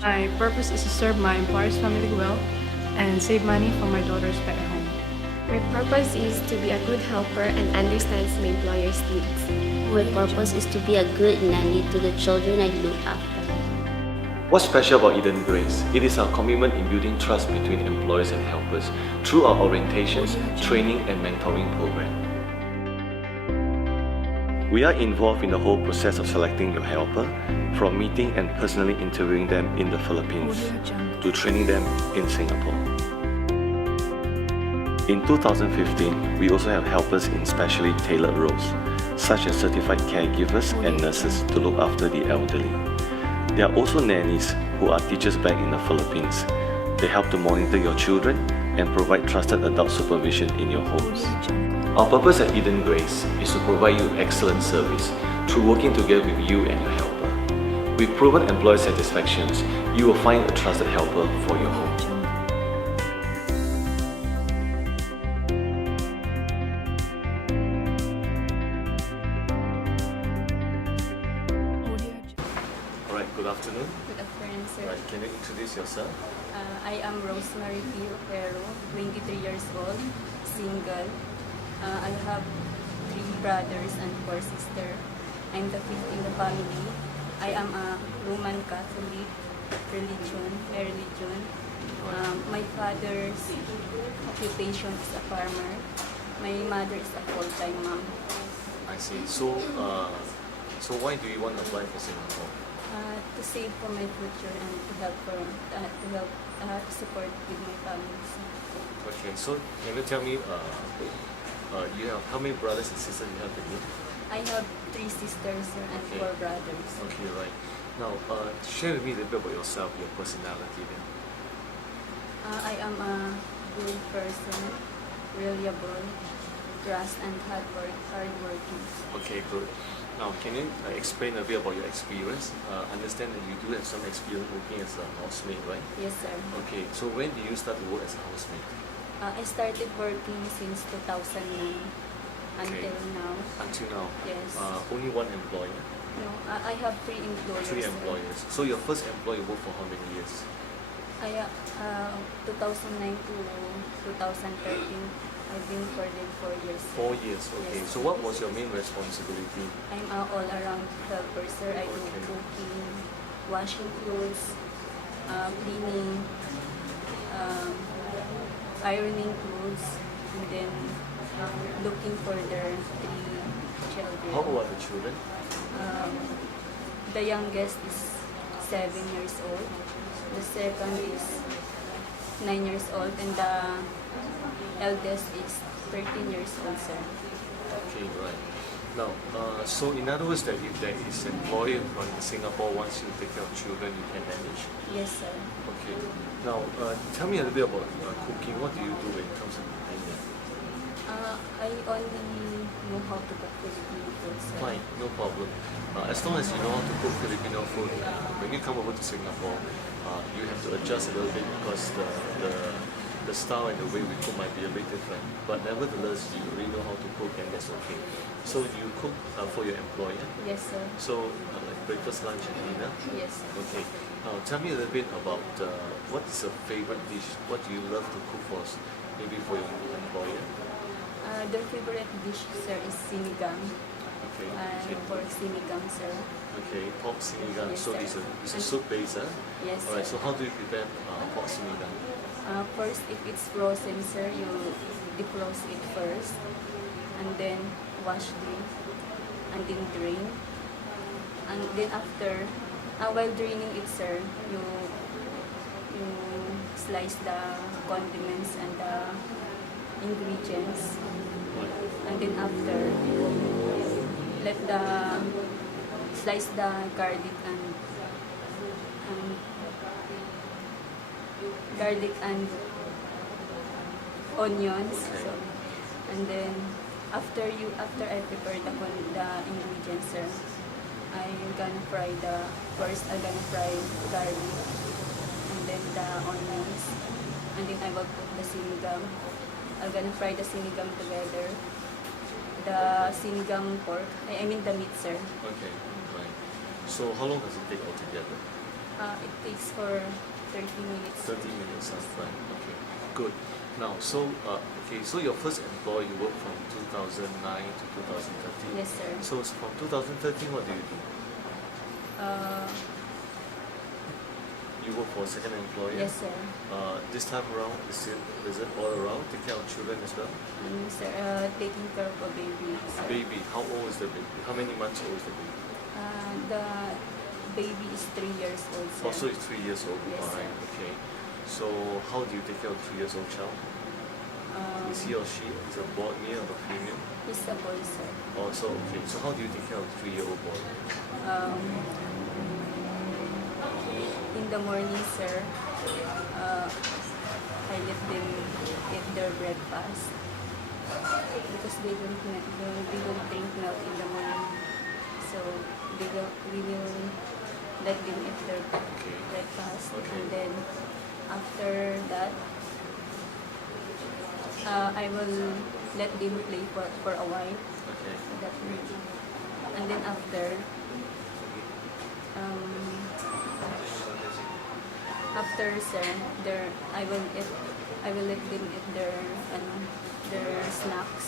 My purpose is to serve my employer's family well and save money for my daughters back at home. My purpose is to be a good helper and understands my employer's needs. My purpose is to be a good nanny to the children I look after. What's special about Eden Grace? It is our commitment in building trust between employers and helpers through our orientations, training and mentoring program. We are involved in the whole process of selecting your helper, from meeting and personally interviewing them in the Philippines to training them in Singapore. In 2015, we also have helpers in specially tailored roles, such as certified caregivers and nurses to look after the elderly. There are also nannies who are teachers back in the Philippines. They help to monitor your children and provide trusted adult supervision in your homes. Our purpose at Eden Grace is to provide you with excellent service through working together with you and your helper. With proven employee satisfactions, you will find a trusted helper for your home. Alright, good afternoon. Good afternoon, sir. Right, can you introduce yourself? I am Rosemarie Roquero, 23 years old, single. I have 3 brothers and 4 sisters. I'm the fifth in the family. I am a Roman Catholic my religion. My father's occupation is a farmer. My mother is a full-time mom. I see. So why do you want to apply for Singapore? To save for my future and to help to support with my family. Okay, so can you tell me, you have how many brothers and sisters you have with you? I have 3 sisters sir, and Okay. 4 brothers. Okay, right. Now, share with me a little bit about yourself, your personality then. I am a good person, reliable, trust and hardworking. Okay, good. Now, can you explain a bit about your experience? Understand that you do have some experience working as a housemaid, right? Yes, sir. Okay, so when did you start to work as a housemaid? I started working since 2009 until now. Until now? Yes. Only one employer? No, I have 3 employers. 3 sir. employers. So your first employer worked for how many years? 2009 to 2013. I've been for them 4 years. 4 years, okay. Yes. So what was your main responsibility? I'm all-around helper, sir. I do Okay. cooking, washing clothes, cleaning, ironing clothes, and then looking for their 3 children. How old are the children? The youngest is 7 years old. The second is 9 years old, and the eldest is 13 years old, sir. Okay, right. Now, so in other words, that if there is an employer from Singapore wants you to take care of children, you can manage. Yes, sir. Okay. Now, tell me a little bit about cooking. What do you do when it comes to cooking? I only know how to cook Filipino food, sir. Fine, no problem. As long as you know how to cook Filipino food, when you come over to Singapore, you have to adjust a little bit because the style and the way we cook might be a bit different. But nevertheless, you already know how to cook and that's okay. So you cook for your employer? Yes, sir. So like breakfast, lunch and dinner? Yes, sir. Okay. Now tell me a little bit about what is your favorite dish? What do you love to cook for us? Maybe for your employer? Their favorite dish, sir, is sinigang. Okay. Okay. Pork sinigang, sir. Okay. Pork sinigang. Yes, So sir. it's a soup base, huh? Yes, Alright. sir. So how do you prepare pork sinigang? First, if it's frozen, sir, you defrost it first, and then wash it, and then drain. And then after, while draining it, sir, you slice the condiments and the ingredients. And then after, let the slice the garlic and onions. Okay. So, and then after I prepare the ingredients, sir, I'm gonna fry garlic and then the onions, and then I will put the sinigang. I'm gonna fry the sinigang together. The sinigang pork, I mean the meat, sir. Okay. Right. So how long does it take altogether? It takes for 30 minutes. 30 minutes, right? Okay, good. Now, so so your first employer you worked from 2009 to 2013. Yes, sir. So from 2013, what do you do? You work for a second employer. Yes, sir. This time around, is it all around? Take care of children as well. Sir, taking care of a baby. Sir. Baby, how old is the baby? How many months old is the baby? The baby is 3 years old, sir. Also, it's 3 years old. Yes, Alright, sir. okay. So how do you take care of 3 years old child? Is he or she is a boy, male or female? He's a boy, sir. Oh, so okay. So how do you take care of a 3-year-old boy? In the morning, sir, I let them eat their breakfast because they don't drink milk in the morning. So we will let them eat their breakfast, Okay. and then after that, I will let them play for a while. Okay. That will, and then after sir, I will let them eat their snacks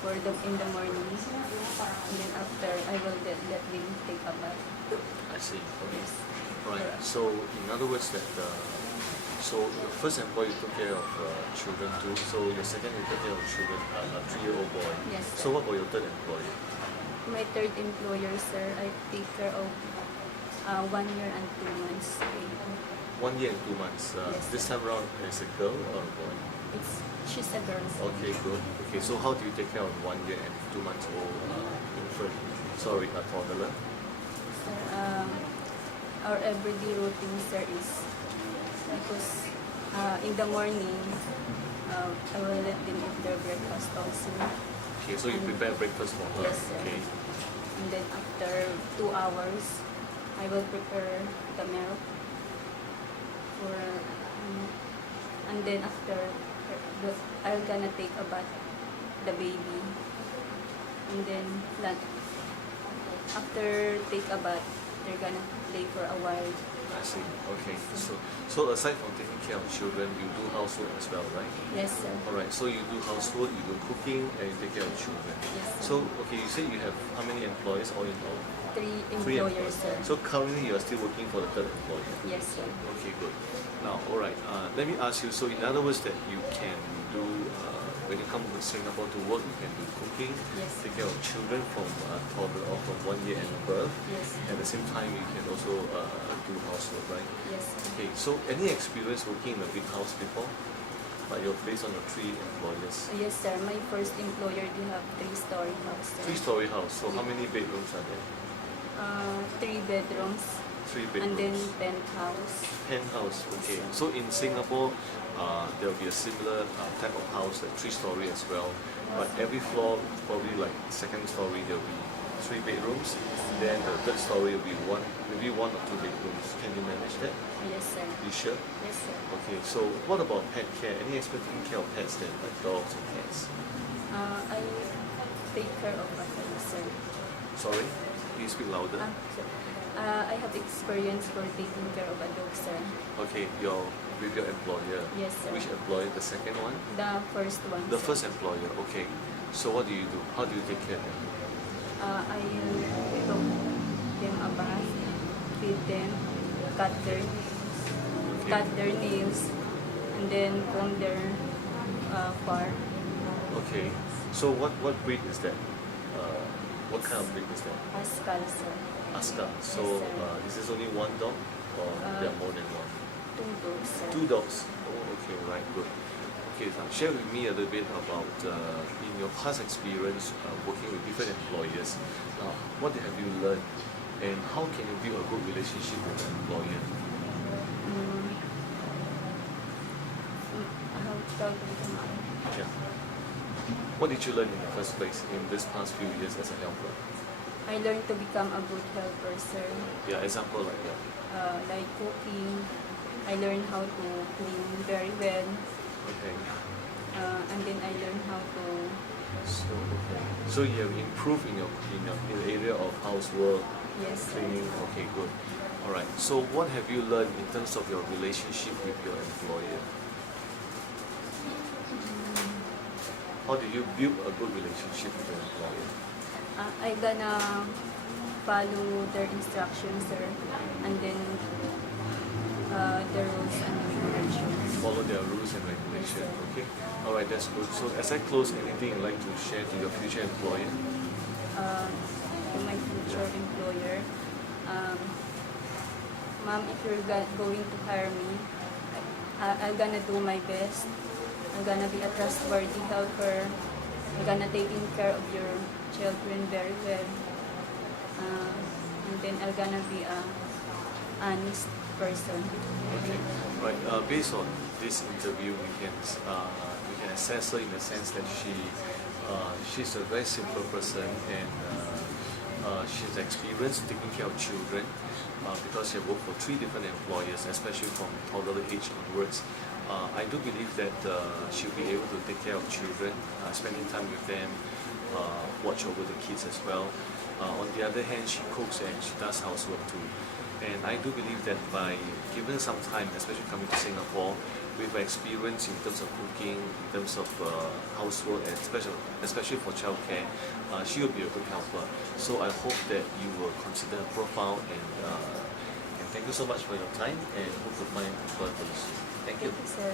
for them in the morning, and then after I will let them take a bath. I see. Okay. Right. So in other words, that so your first employer took care of children too. So your second you took care of children, a 3-year-old boy. Yes, sir. So what about your third employer? My third employer, sir, I take care of 1 year and 2 months. 1 year and 2 months. Yes, This time around, is a girl or a boy? She's a girl, sir. Okay, good. Okay, so how do you take care of 1 year and 2 months old infant? Sorry, a toddler. Sir, our everyday routine, sir, is because in the morning, I will let them eat their breakfast also. Okay, so you prepare breakfast for her. Yes, sir. Okay. And then after 2 hours, I will prepare the milk for, and then after, I'm gonna take a bath, the baby, and then after take a bath, they're gonna play for a while. I see. Okay. So aside from taking care of children, you do housework as well, right? Yes, sir. Alright, so you do housework, you do cooking, and you take care of children. Yes, sir. So, okay, you say you have how many employees all in all? 3 3 employers, sir. So currently you are still working for the third employer? Yes, sir. Okay, good. Now, alright, let me ask you, so in other words that you can do, when you come to Singapore to work, you can do cooking, Yes. take care of children from toddler or from 1 year and above. Yes. At the same time, you can also do housework, right? Yes. Okay, so any experience working in a big house before? Like you're based on your 3 employers. Yes, sir. My first employer, they have 3-story house, sir. 3-story house, so how many bedrooms are there? 3 bedrooms, 3 and then bedrooms. penthouse. Penthouse, okay. So in Singapore, there will be a similar type of house, like 3-story as well. But every floor, probably like second story, there will be 3 bedrooms. Then the third story will be maybe 1 or 2 bedrooms. Can you manage that? Yes, sir. You sure? Yes, sir. Okay. So what about pet care? Any expert taking care of pets then, like dogs and cats? I take care of a dog, sir. Sorry, can you speak louder? Sir. I have experience for taking care of a dog, sir. Okay, with your employer. Yes, sir. Which employer? The second one? The first one, The sir. first employer. Okay. So what do you do? How do you take care of them? I took them a bath, feed them, cut their nails, and then comb their fur. Okay. So what breed is that? What kind of breed is that? Pascal, sir. Aska. So Yes, sir. is this only one dog, or there are more than one? 2 dogs, sir. 2 dogs. Oh, okay, right, good. Okay, so share with me a little bit about in your past experience working with different employers. What have you learned, and how can you build a good relationship with an employer? Yeah. What did you learn in the first place in this past few years as a helper? I learned to become a good helper, sir. Yeah, example like that. Like cooking, I learned how to clean very well, Okay. and then I learned how to. So you have improved in the area of housework, Yes, sir. cleaning. Okay, good. Alright, so what have you learned in terms of your relationship with your employer? How do you build a good relationship with your employer? I gonna follow their instructions, sir, and then the rules and regulations. Follow their rules and regulations, okay? Alright, that's good. So as I close, anything you'd like to share to your future employer? To my future employer, ma'am, if you're going to hire me, I'm gonna do my best. I'm gonna be a trustworthy helper. I'm gonna taking care of your children very well. And then I'm gonna be a honest person. Okay. Right. Based on this interview, we can assess her in the sense that she's a very simple person and she's experienced taking care of children because she worked for 3 different employers, especially from toddler age onwards. I do believe that she'll be able to take care of children, spending time with them, watch over the kids as well. On the other hand, she cooks and she does housework too. And I do believe that by giving her some time, especially coming to Singapore, with her experience in terms of cooking, in terms of housework, and especially for childcare, she will be a good helper. So I hope that you will consider her profile and thank you so much for your time and hope to find employment for you soon. Thank you. Thank you, sir.